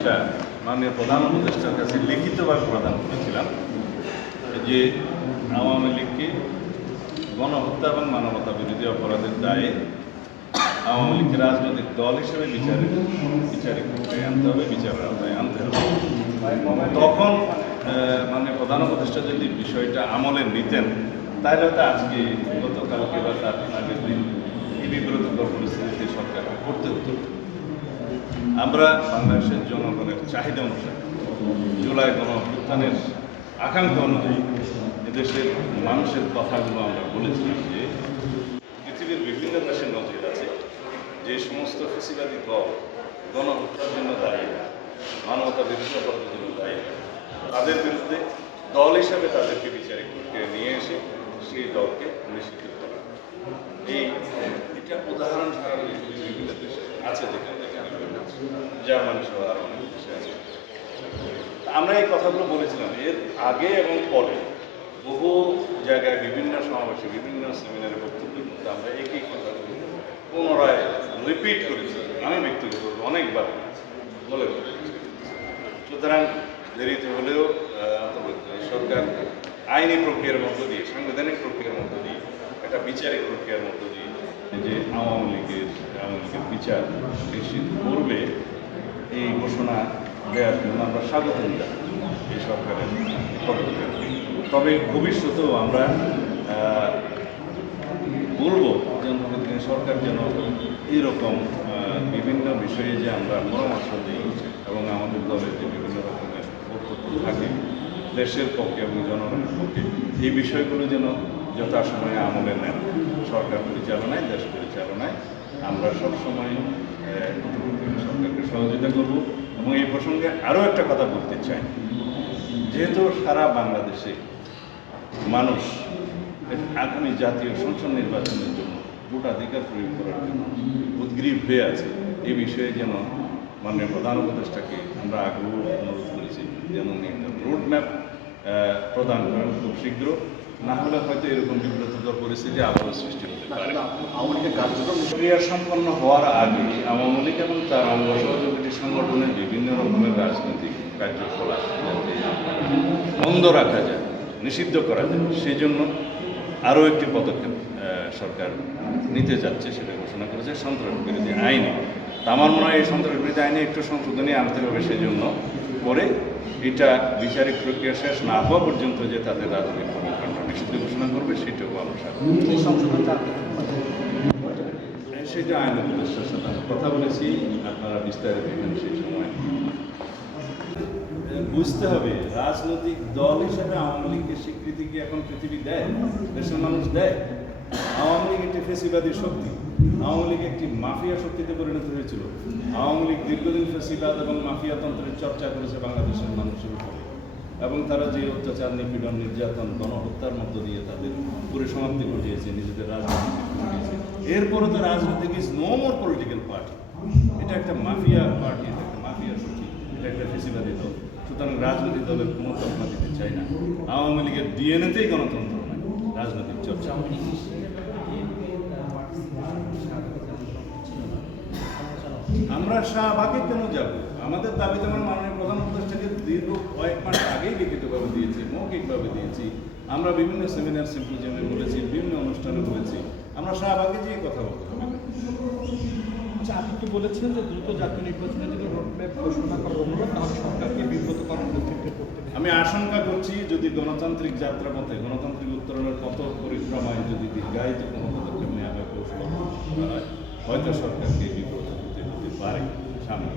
এটা মাননীয় প্রধান উপদেষ্টার কাছে লিখিতভাবে প্রদান করেছিলাম যে আওয়ামী লীগকে গণহত্যা এবং মানবতা বিরোধী অপরাধের দায়ে আওয়ামী লীগকে রাজনৈতিক দল হিসেবে বিচারে প্রক্রিয়ায় আনতে হবে বিচারের আওতায় আনতে হবে তখন মাননীয় প্রধান উপদেষ্টা যদি বিষয়টা আমলে নিতেন, তাহলে হয়তো আজকে, গতকালকে বা তার আগের দিন এই বিব্রতকর পরিস্থিতিতে সরকারকে করতে হতো। আমরা বাংলাদেশের জনগণের চাহিদা অনুসারে জুলাই গণ অভ্যুত্থানের আকাঙ্ক্ষা অনুযায়ী এদেশের মানুষের কথাগুলো আমরা বলেছিলাম যে পৃথিবীর বিভিন্ন দেশের নজির আছে যে সমস্ত ফেসিবাদী দল গণহত্যার জন্য দায়ী, মানবতা বিরুদ্ধে অপরাধের জন্য দায়ী, তাদের বিরুদ্ধে দল হিসাবে তাদেরকে বিচারিক প্রক্রিয়া নিয়ে এসে সেই দলকে নিষিদ্ধ করা। এই, এটা উদাহরণ ছাড়া বিভিন্ন দেশে আছে যেখানে। আরও অনেক আমরা এই কথাগুলো বলেছিলাম, এর আগে এবং পরে বহু জায়গায় বিভিন্ন সমাবেশে, বিভিন্ন সেমিনারে বক্তব্যের মধ্যে আমরা একই কথাগুলো পুনরায় রিপিট করেছি আমি ব্যক্তিগত অনেকবার বলে। সুতরাং দেরিতে হলেও সরকার আইনি প্রক্রিয়ার মধ্য দিয়ে, সাংবিধানিক প্রক্রিয়ার মধ্য দিয়ে, একটা বিচারিক প্রক্রিয়ার মধ্য দিয়ে যে আওয়ামী লীগের আওয়ামী লীগের বিচার নিশ্চিত ঘোষণা দেওয়ার জন্য আমরা স্বাগত এই সরকারের পদক্ষেপ তবে ভবিষ্যতেও আমরা বলব যে সরকার যেন এইরকম বিভিন্ন বিষয়ে যে আমরা পরামর্শ দিই এবং আমাদের দলের যে বিভিন্ন রকমের বক্তব্য থাকে দেশের পক্ষে এবং জনগণের পক্ষে, এই বিষয়গুলো যেন যথাসময়ে আমলে নেন। সরকার পরিচালনায়, দেশ পরিচালনায় আমরা সবসময় সরকারকে সহযোগিতা করব। প্রসঙ্গে আরও একটা কথা বলতে চাই। যেহেতু সারা বাংলাদেশে মানুষ আগামী জাতীয় সংসদ নির্বাচনের জন্য ভোটাধিকার প্রয়োগ করার জন্য উদ্গ্রীব হয়ে আছে, এ বিষয়ে যেন মাননীয় প্রধান উপদেষ্টাকে আমরা আগ্রহ অনুরোধ করেছি যেন উনি একটা রোড ম্যাপ প্রদান করেন খুব শীঘ্র। না হলে হয়তো এরকম বিব্রতকর পরিস্থিতি আবারও সৃষ্টি হতে পারে। আওয়ামী লীগের কার্যক্রম প্রক্রিয়া সম্পন্ন হওয়ার আগে আওয়ামী লীগ এবং তার অঙ্গ সহযোগী সংগঠনের বিভিন্ন রকমের রাজনৈতিক কার্যকলাপ বন্ধ রাখা যায় নিষিদ্ধ করা যায় সেই জন্য আরও একটি পদক্ষেপ সরকার নিতে যাচ্ছে সেটা ঘোষণা করেছে সন্ত্রাস বিরোধী আইনে। তা আমার মনে হয় এই সন্ত্রাস বিরোধী আইনে একটু সংশোধনী আনতে হবে সেই জন্য করে এটা বিচারিক প্রক্রিয়া শেষ না হওয়া পর্যন্ত যে তাদের রাজনৈতিক কর্মকাণ্ড নিষিদ্ধ ঘোষণা করবে সেটাও আমরা চার সেটা আইন উপদেষ্টার সাথে কথা বলেছি আপনারা বিস্তারিত দেখবেন সেই সময়। বুঝতে হবে রাজনৈতিক দল হিসেবে আওয়ামী লীগের স্বীকৃতি কি এখন পৃথিবী দেয়? দেশের মানুষ দেয়? আওয়ামী লীগ একটি ফেসিবাদী শক্তি। আওয়ামী লীগ একটি মাফিয়া শক্তিতে পরিণত হয়েছিল। আওয়ামী লীগ দীর্ঘদিন ফেসিবাদ এবং মাফিয়াতন্ত্রের চর্চা করেছে বাংলাদেশের মানুষের উপরে। এবং তারা যে অত্যাচার, নিপীড়ন, নির্যাতন, গণহত্যার মধ্য দিয়ে তাদের পরিসমাপ্তি ঘটিয়েছে, নিজেদের রাজনীতি এরপরও তো রাজনৈতিক is no more political party এটা একটা মাফিয়া পার্টি এটা একটা মাফিয়া শক্তি, এটা একটা ফেসিবাদী দল। সুতরাং রাজনৈতিক দলের কোনো তকমা দিতে চাই না। আওয়ামী লীগের ডিএনএতেই গণতন্ত্র নয়, রাজনৈতিক চর্চা। আমরা শাহবাগে কেন যাব? আমাদের দাবি তোমার মাননীয় প্রধান উপদেষ্টাকে দীর্ঘ কয়েক মাস আগেই লিখিতভাবে দিয়েছি মৌখিকভাবে দিয়েছি। আমরা বিভিন্ন সেমিনার সিম্পোজিয়ামে বলেছি বিভিন্ন অনুষ্ঠানে বলেছি। আমরা শাহবাগে যেয়ে কথা বলতে হবে আচ্ছা আপনি তো বলেছেন যে দ্রুত জাতীয় নির্বাচনের জন্য রোডম্যাপ ঘোষণা অনুরোধ? তাহলে সরকারকে বিব্রত করার পদক্ষেপ করতে আমি আশঙ্কা করছি যদি গণতান্ত্রিক যাত্রাপথে গণতান্ত্রিক উত্তরণের পথ পরিক্রমায় যদি দীর্ঘায়িত হয়তো সরকারকে বিব্রত হতে হতে পারে সামনে।